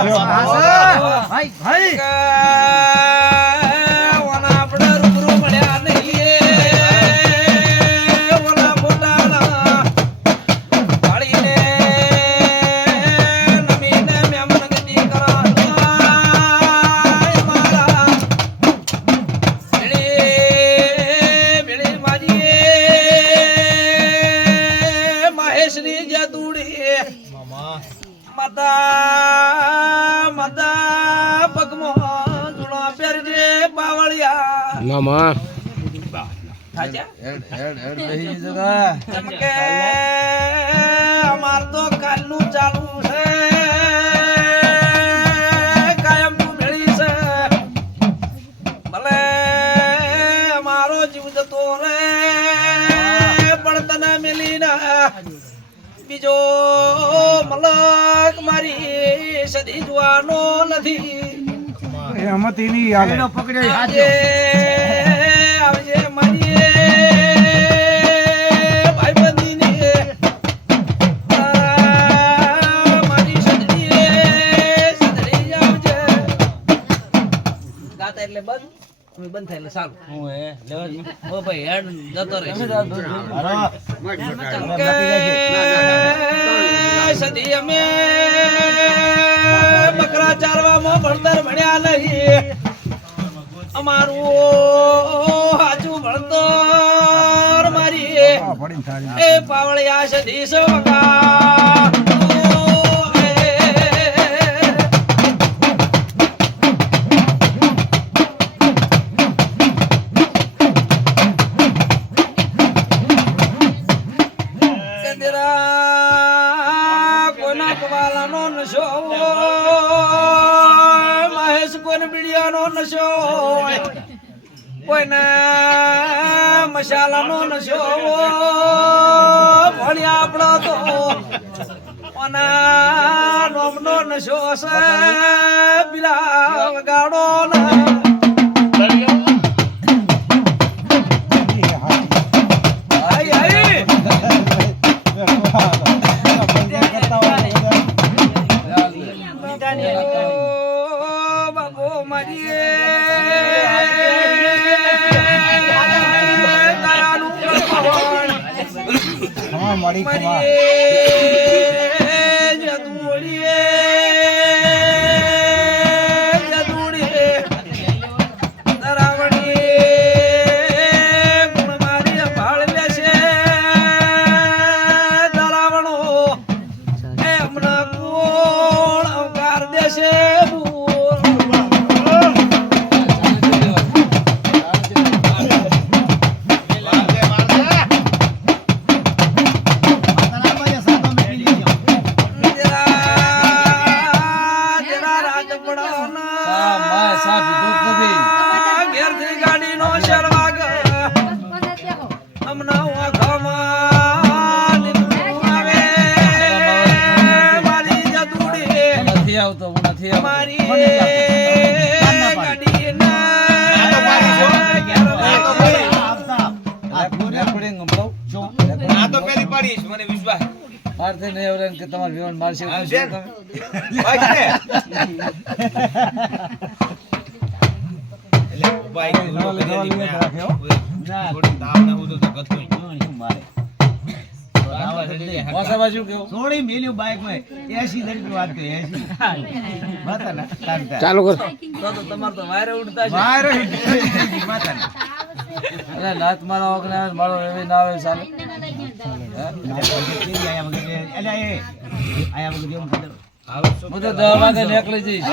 ભાઈ ભાઈ ઓના આપણે રૂબરૂ મળ્યા નહીં ઓના ફોટાના વાળીને નમીને મેમન ગતિ કરા મારા બેળી માજી મહેશની જતુડી માતા પગમાં ધૂણો પહેરજે બાવળિયા મામા ચમકે અમાર તો કાલનું ચાલુ છે કાયમનું ભેળી છે ભલે અમારો જીવ જતો રે પણ તને મેલીને બીજો મલક મારી સદી જોવાનો નથી હેમતીની આલે પકડ્યો આવજે આવજે મારી ભાઈબંધીની મારી સદડી આવજે ગાતા એટલે બંધ બંધ થાય એટલે સારું હું હે લેવા ઓ ભાઈ હેડ જતો રહે સદી અમે બકરા ચારવામાં ભણતર ભણ્યા નહીં અમારું હાચું ભણતર મારી એ પાવળિયા સદી સવકા કોઈને મસાલાનો નશો ભણ્યા આપણો તો ઓના નોમનો નશો છે પીલા વગાડો ને બાબો મારી મળી તમારે વિમાન મારશે ચાલુ કર તમારે તો વાયરે ઉડતા છે નાથ મારા વગર આવે મારો એવી ના આવે ચાલે હું તો 10 વાગે નીકળી જઈશ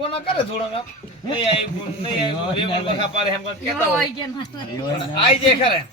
કોનો કરે થોડો નહીં આવી નહીં આવી બે લખા પાડે એમ કહેતા હોય આઈ જે ખરે